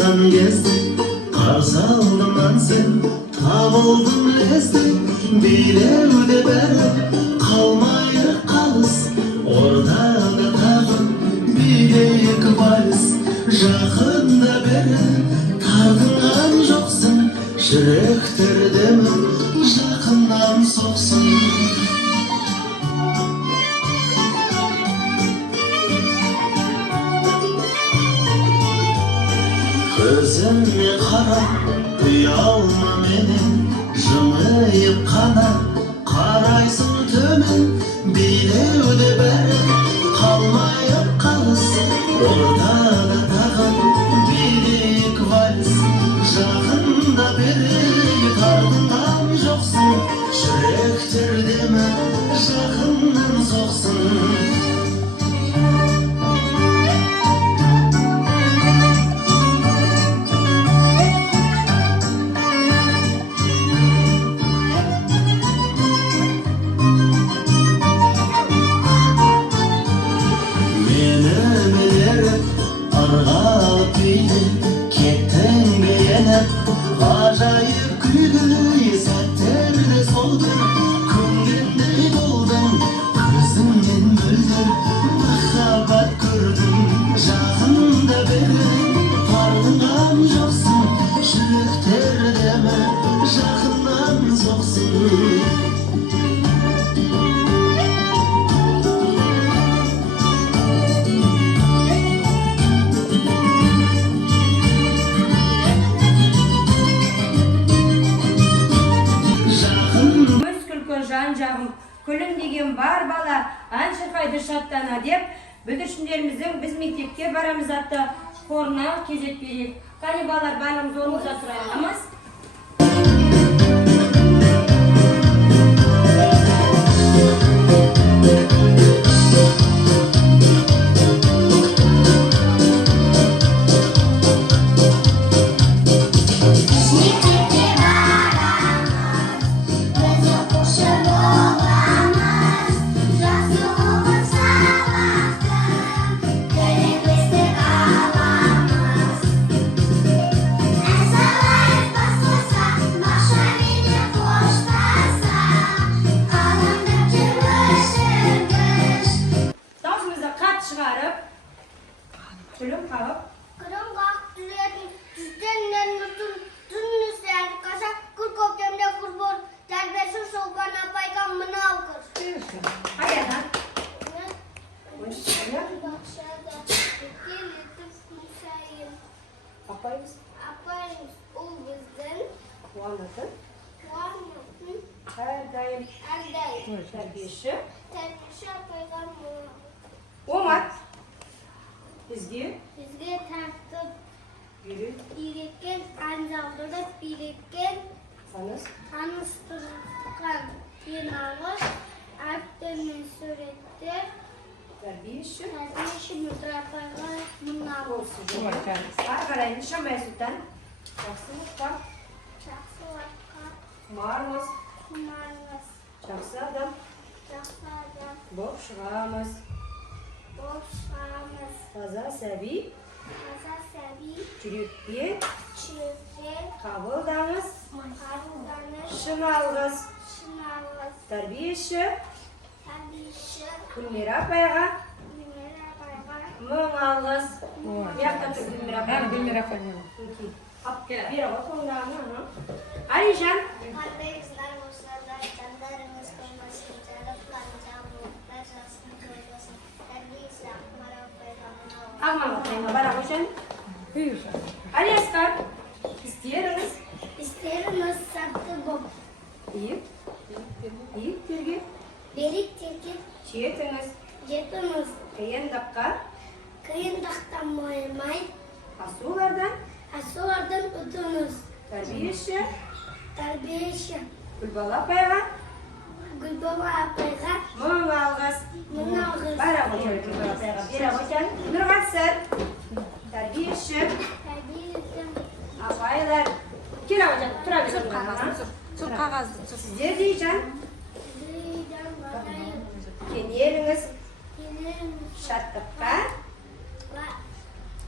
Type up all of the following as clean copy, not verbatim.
қалған кезде қарсы алдымнан сен табылдың лезде билеуде бәрі қалмай қалыс ортада тағы билейік вальс жақында бері тартынған жоқсың жүректер демі жақыннан соқсын көзіме қарап ұялма менен жымиып қана қарайсың төмен билеуде бәрі қалмайық қалыс ортада тағы билейік вальс жақында бері тартынған жоқсың жүректер демі жақыннан соқсын ғажайып күлді сәттерде солды көнгендей болдым көзіңнен мөлдір махаббат көрдім жақында бері тартынған жоқсың жүректер демі жақыннан соқсын жан-жағым күлім деген бар бала ән шырқайды шаттана деп бүлдіршіндеріміздің біз мектепке барамыз атты хорына кезек берейік. Қане балалар, барлығымыз орнымызға тұрайық. Күлім қағып түзетін жүзденнен түннісен қаша күл көктемде күл бол тәрбесі шолпан апайға мынау қыз қаядан бақшада келетіп мұсайын апайымыз ол біздің қуанатын әрдайым тәрбиеші апайға мынау омат бізге тартып үйреткен ән жаудырып үйреткен таныстырған жинағыш әріптермен суреттер тәрбиеші мөлдір апайға мынау ары қарай шамай сұлтан жақсылыққа құмармыз жақсы адам болып шығамыз таза сәби жүрекке қабылдаңыз шын алғыс тәрбиеші Гүлмира апайға мың алғыс яқта тұр Гүлмира апайға бері ғой соңдағына Алижан Ағман апайға бара қойшан Алиясқар істеріңіз сәтті боп иіктерге беректерге жетіңіз қиындықтан мойымай асулардан ұтыңыз тәрбиеші Гүлбала апайға мың алғыс бара қойшан Гүлбала апайға бері қойшан Нұрғасыр тәрбиеші апайлар кел қойшан тұра беріп Сол қағазды сіздер дейжан кенеліңіз шаттыққа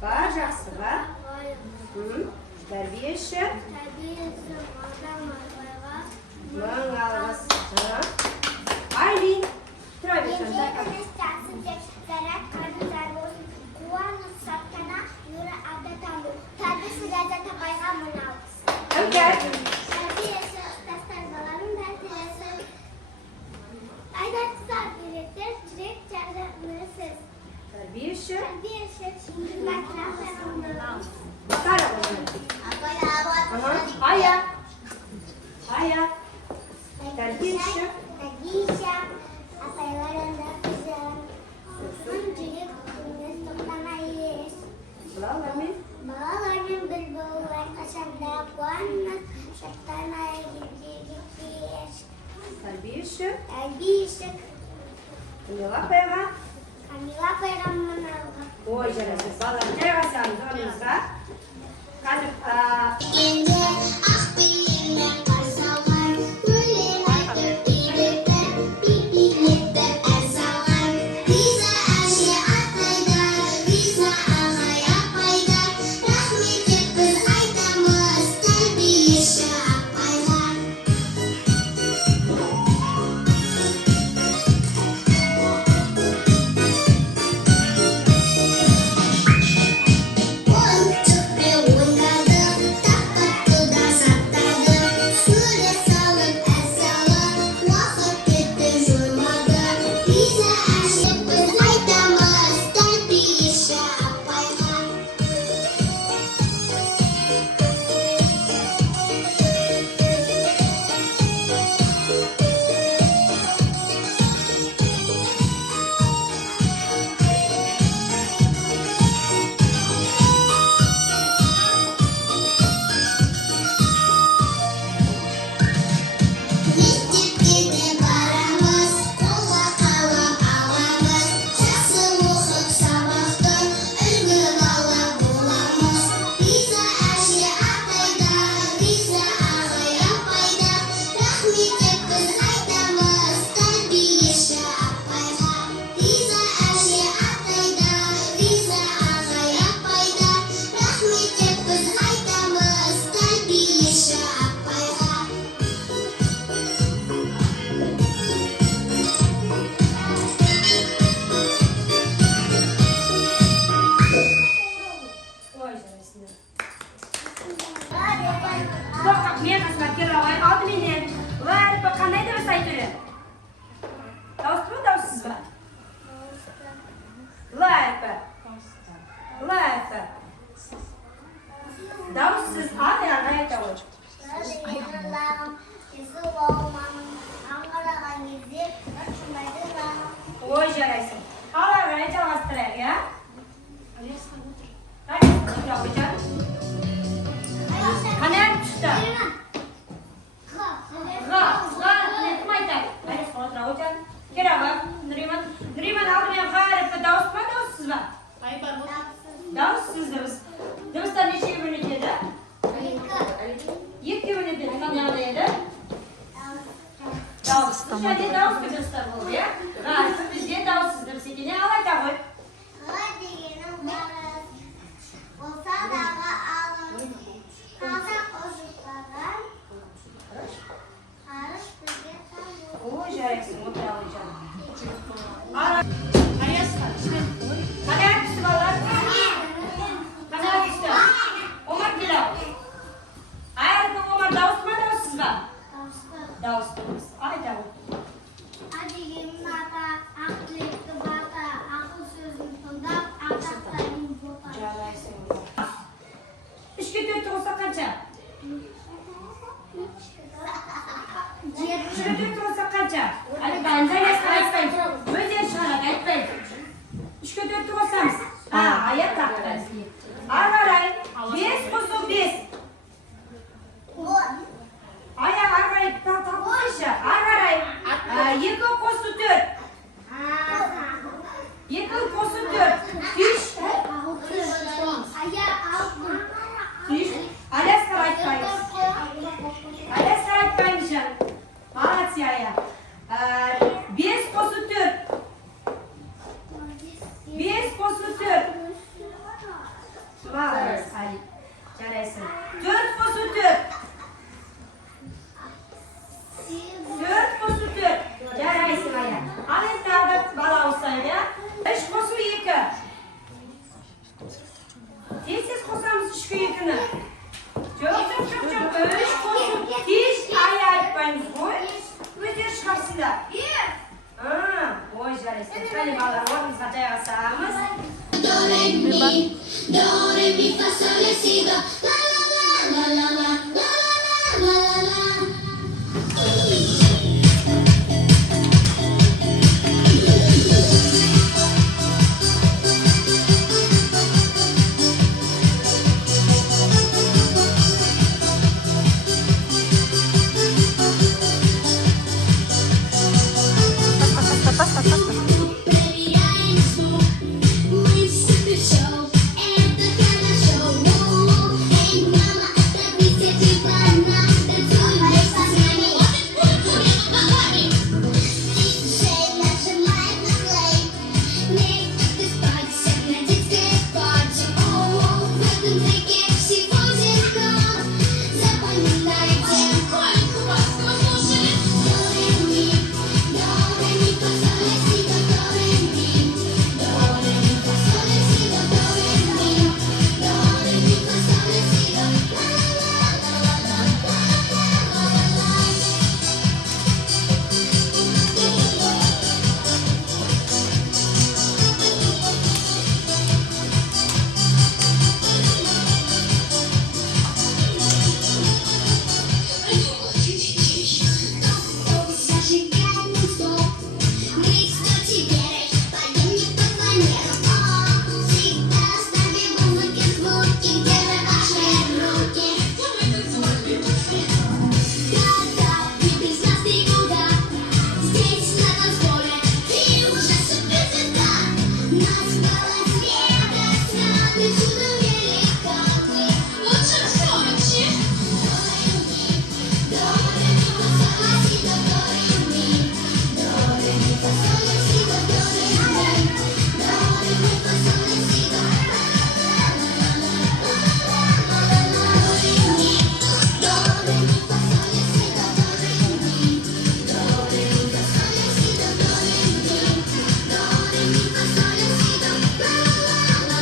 бар жақсыға Тәрбиеші. Тәрбиесі мадам апайға. Мың алғыс. Айлин. Тұра берсін. Еңбегіңіз жақсы жетістіктер, қарыздар болсын. Қуанып сатқана нұры абдатамын. Тәрбиесі ләззат апайға мың алғыс. Өңкер. Тәрбиесі ұстаздар баланың тәрбиесі. Айдатқызар директор, жүрек жardımlısız. Тәрбиеші. Tarbiyesi makraflarımız. Bakara болсын. Ая. Ая. Тәрбиеші. Тәрбиеші. Апайларында кызым. Сын жүрек күніз тоқтана еш. Балалармен. Балалармен бір болуға қашанда қуанып, шаттана еш. Тәрбиеші. Тәрбиеші. Камила апайға. Камила апайға мың алғыс. Ой, жарайсыз. Балалар, жайғасаңыз орныңызға. Қазір Дауыссыз аян айта ғой. Ой, жарайсың. Ала қарай жалғастырайық, я? Қане шықты? Нетім айтайық. Әлес қотыра өтен. Кері аға, Нұриман. Нұриман алдымен қайырыпты дауыс па, дауыссыз ба? Дауыссыз дауыс. Дауыстар нешеге бөлінеді? Екі бөлінеді. Қандай еді? Дауыссыз. Және дауысты дауыстар болды, я? Бізде дауыссыз дауыс екене ал айта ғой. Қалай дегенім барыз. Болса дағы алым. Қалса қожықпаған. Қарыш бізге қамыл. Ой, жарайсың, отыра ғой жаным. Қане әртісі балар? Қане әртісі? Омар келі. Айырды Омар дауыс па, дауыссыз ба? Дауысты. Айта ғой. Адегенім ата, ақ тілекті бата, ақыл сөзін тыңдап, ақтақтайын бота. Жарайсың. 3-ке 4 қоса қанша? 3-ке 4 қоса қанша? Айтпайын, жарайсың, айтпайын. Өзден шығарады, айтпайын. 3-ке 4 қосамыз. Аят тақтырайыз. Арғарай, 5 қосу 5. Аяқ арғарай, тақпайшы. Арғарай, 2 қосу 4. 2 қосу 4. 3. Аляс қарайтпайыз. Аляс қарайтпайыз жан. Молодцы, Ая. 5 қосу 4. 5 қосу 4. Алтыны. Çok. Üç koşun. Hiç ayaytmayınız koy. Ödер çıkarsınlar. Oy jaraysiz. Hadi balalar ormuza jayasamız. Do, re, mi, do, re, mi, fa, sol, la, si, do. La, la, la, la, la, la, la, la, la, la, la. Проверяем звук, мы супершоу, это хорошо. Эй, мама, остановись, типа нас танцуй вместе с нами. Диджей нажимает на плей, make this party как на детской парте. Оу, в этом треке всего зеркал, запоминайте. Do, re, mi, fa, sol, la, si, do, do, re, mi. Do, re, mi, fa, sol, la, si, do, do, re, mi. Do, re, mi, fa, sol, la, si, do. La, la, la, la, la, la, la, la, la, la. Зажигаем стоп, мы что теперь поем не по планетам. Всегда ставим музыки звуки, где же ваши руки? Да-да, мы без нас никуда. Здесь на танцполе ты уже суперзвезда. Нас балансирует страны, чудо великаны. Лучше всего вообще. Do, re, mi, fa, sol, la, si, do, do, re, mi. Do, re, mi, fa, sol, la, si, do, do, re, mi. Do, re, mi, fa, sol, la, si, do. La, la, la, la, la, la, la, la, la, re, mi. Do, re, mi, fa, sol, la, si, do, do, re, mi. Do, re, mi, fa, sol, la, si, do, do, re, mi. Do, re, mi, fa, sol, la, si, do. La, la, la, la,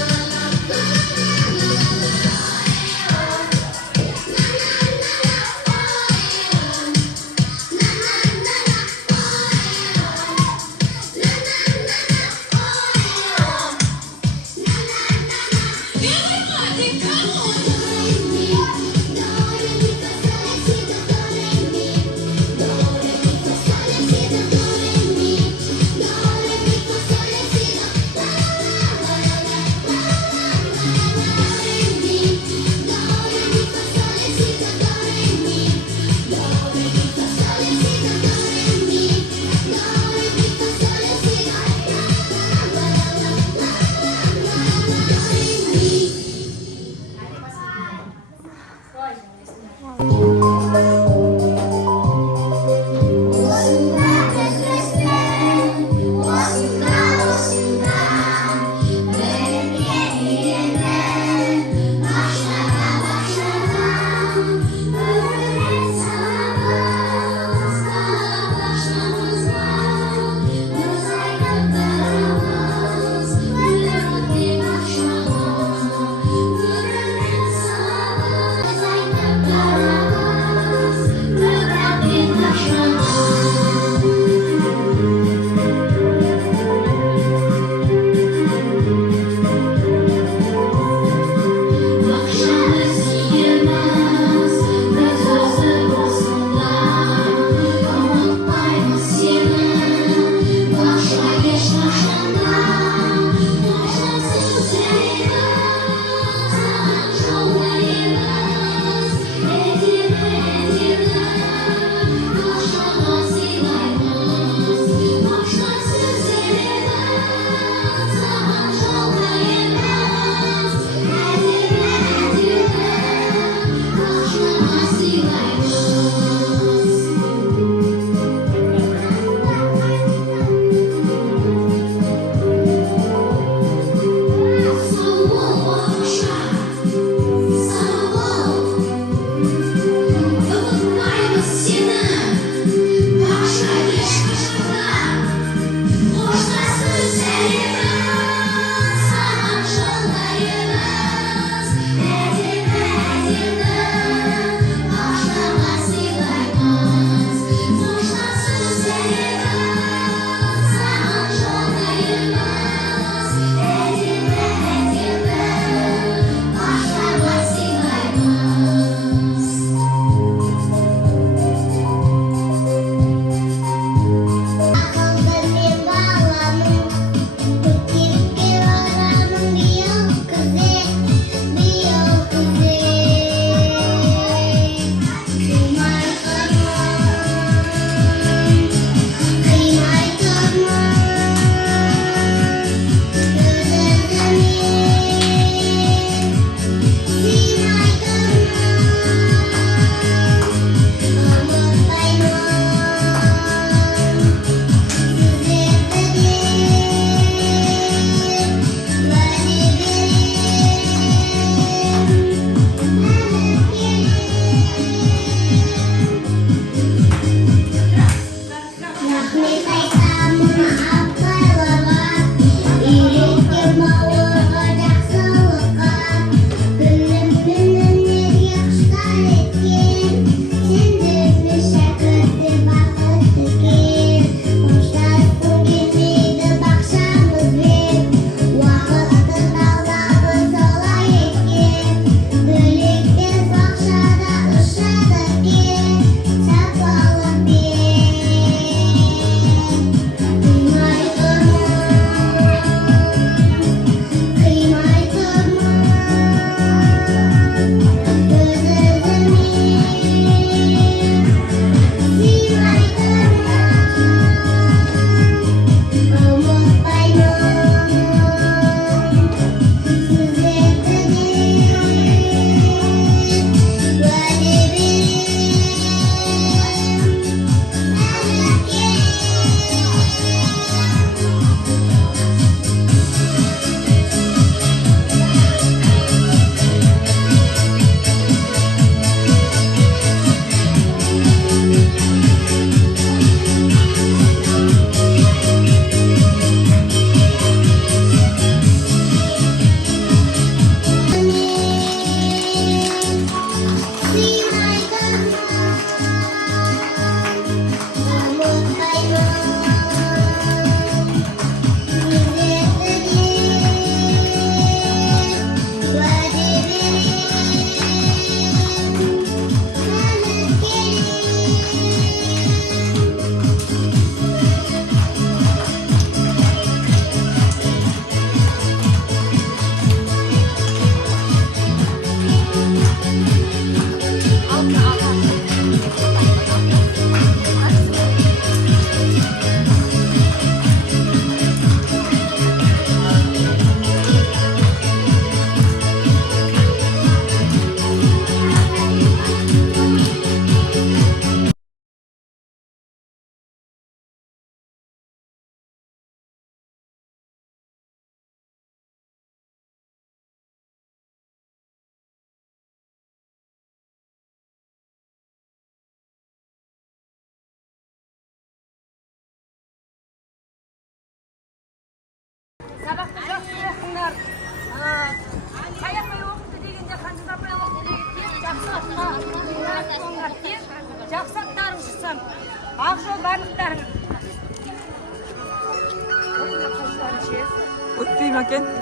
екен.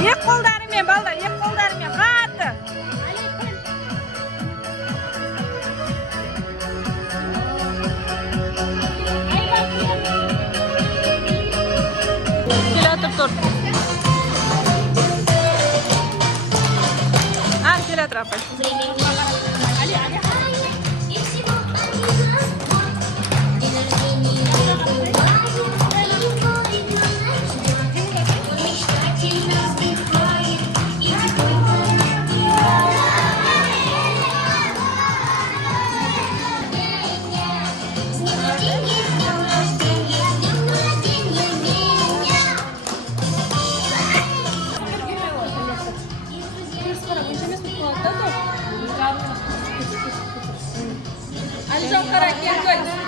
Екі қолдарымен балдар, екі қолдарымен қатты. Келатып тұр. Келатыр апай. Алжан қара келгіл.